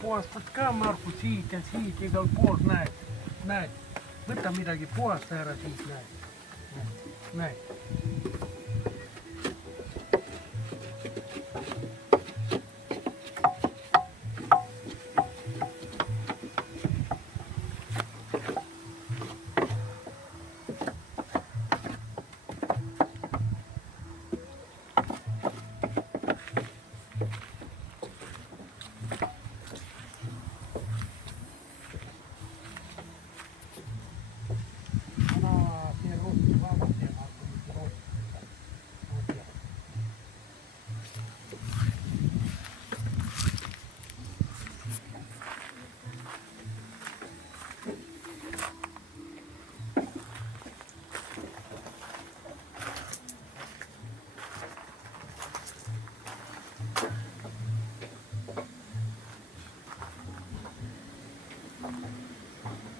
puhastad ka, Markus, siit ja igal pool, näed. Võta midagi puhasta ära siit, näed.